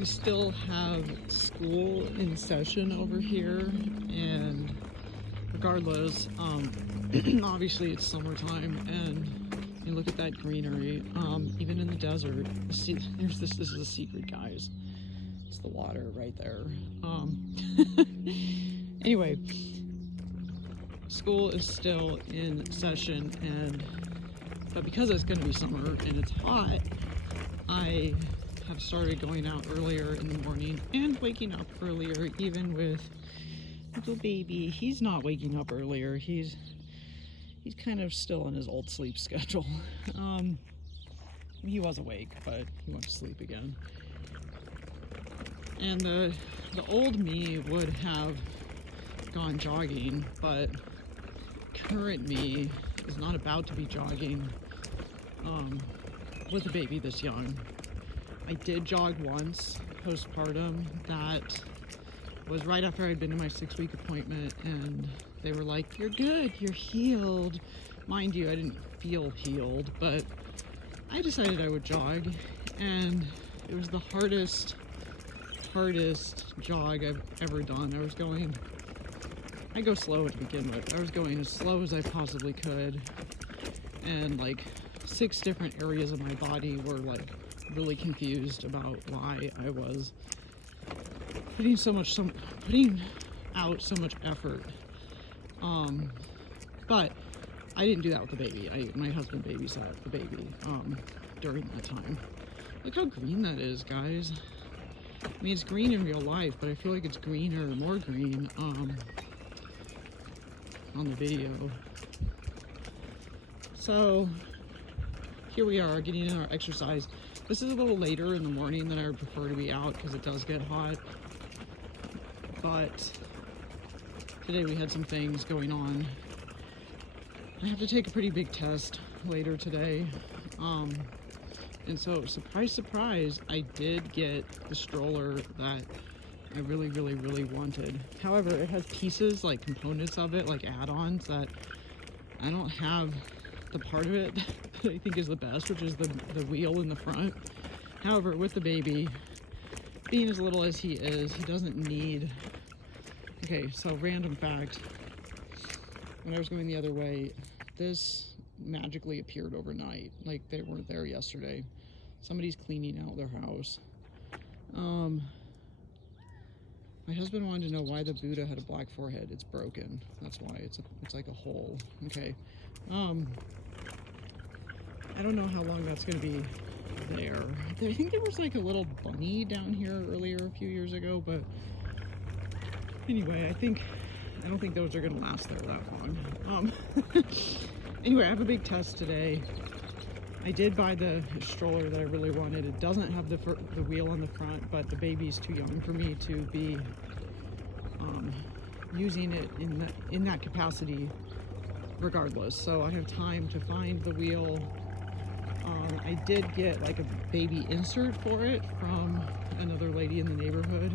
We still have school in session over here, and regardless, obviously it's summertime, and you look at that greenery, even in the desert. See, this is a secret, guys. It's the water right there. Anyway, school is still in session, but because it's going to be summer and it's hot, I have started going out earlier in the morning and waking up earlier, even with little baby. He's not waking up earlier. He's kind of still in his old sleep schedule. He was awake, but he went to sleep again. And the old me would have gone jogging, but current me is not about to be jogging with a baby this young. I did jog once postpartum. That was right after I'd been to my 6-week appointment, and they were like, "You're good, you're healed." Mind you, I didn't feel healed, but I decided I would jog, and it was the hardest jog I've ever done. I go slow to begin with. I was going as slow as I possibly could, and like 6 different areas of my body were like really confused about why I was putting out so much effort. But I didn't do that with the baby. My husband babysat the baby during that time. Look how green that is, guys. I mean, it's green in real life, but I feel like it's greener, more green on the video. So here we are getting in our exercise. This is a little later in the morning than I would prefer to be out because it does get hot. But today we had some things going on. I have to take a pretty big test later today. And so, surprise, surprise, I did get the stroller that I really wanted. However, it has pieces, like components of it, like add-ons, that I don't have the part of it that I think is the best, which is the wheel in the front. However, with the baby, being as little as he is, he doesn't need... Okay, so random fact. When I was going the other way, this magically appeared overnight. Like, they weren't there yesterday. Somebody's cleaning out their house. My husband wanted to know why the Buddha had a black forehead. It's broken. That's why. It's like a hole. Okay. I don't know how long that's going to be there. I think there was like a little bunny down here earlier a few years ago, but anyway, I don't think those are going to last there that long. Anyway, I have a big test today. I did buy the stroller that I really wanted. It doesn't have the wheel on the front, but the baby's too young for me to be using it in that capacity regardless. So I have time to find the wheel. I did get like a baby insert for it from another lady in the neighborhood.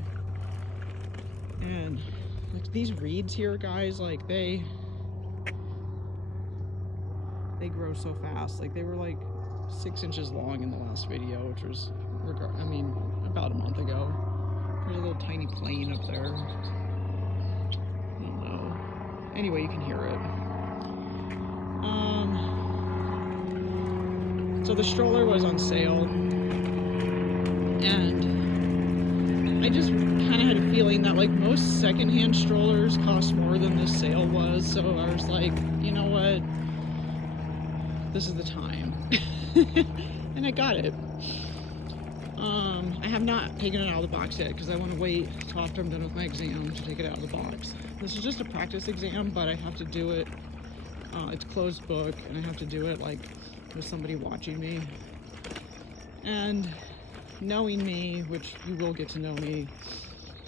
And like these reeds here, guys, like they grow so fast. Like they were like 6 inches long in the last video, which was, about a month ago. There's a little tiny plane up there. I don't know. Anyway, you can hear it. So the stroller was on sale, and I just kind of had a feeling that like most secondhand strollers cost more than this sale was. So I was like, you know what? This is the time. And I got it. I have not taken it out of the box yet because I want to wait till after I'm done with my exam to take it out of the box. This is just a practice exam, but I have to do it. It's closed book, and I have to do it like with somebody watching me. And knowing me, which you will get to know me,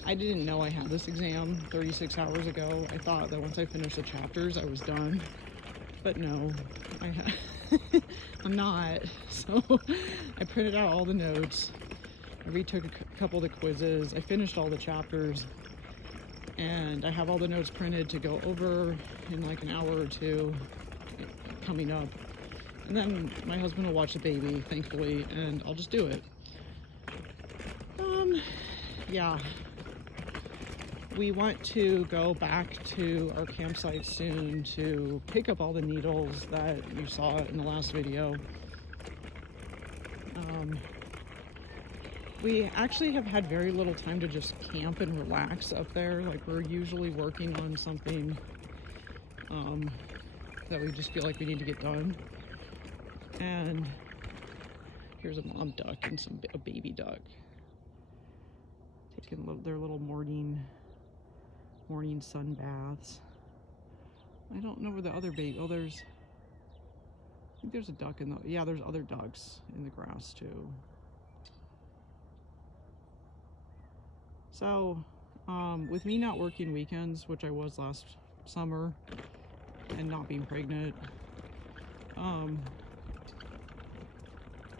I didn't know I had this exam 36 hours ago. I thought that once I finished the chapters, I was done. But no, I'm not. So I printed out all the notes. I retook a couple of the quizzes. I finished all the chapters. And I have all the notes printed to go over in like an hour or two coming up. And then my husband will watch the baby, thankfully, and I'll just do it. Yeah. We want to go back to our campsite soon to pick up all the needles that you saw in the last video. We actually have had very little time to just camp and relax up there. Like, we're usually working on something that we just feel like we need to get done. And here's a mom duck and a baby duck taking their little morning sun baths. I don't know where the other baby. Oh, I think there's a duck in the. Yeah, there's other ducks in the grass too. So, with me not working weekends, which I was last summer, and not being pregnant,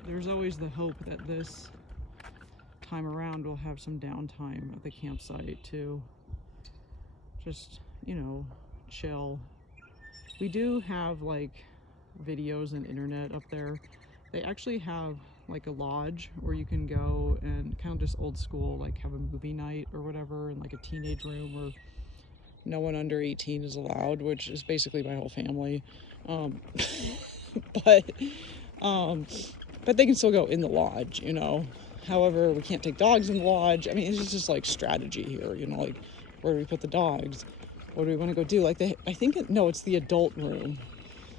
there's always the hope that this time around we'll have some downtime at the campsite to just, chill. We do have like videos and internet up there. They actually have like a lodge where you can go and kind of just old school, like have a movie night or whatever, in like a teenage room where no one under 18 is allowed, which is basically my whole family. But they can still go in the lodge, However, we can't take dogs in the lodge. I mean, it's just like strategy here, like where do we put the dogs? What do we want to go do? Like it's the adult room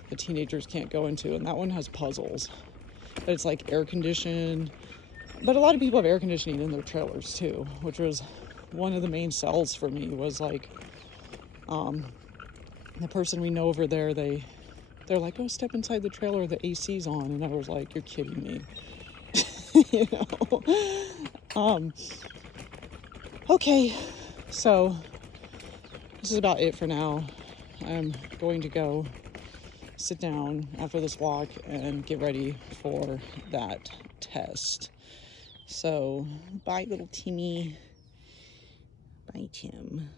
the teenagers can't go into, and that one has puzzles. But it's like air conditioned. But a lot of people have air conditioning in their trailers too, which was one of the main sells for me. Was like the person we know over there, they're like, oh, step inside the trailer, the AC's on. And I was like, you're kidding me. Okay, so this is about it for now. I'm going to go sit down after this walk and get ready for that test. So, bye, little Timmy. Bye, Tim.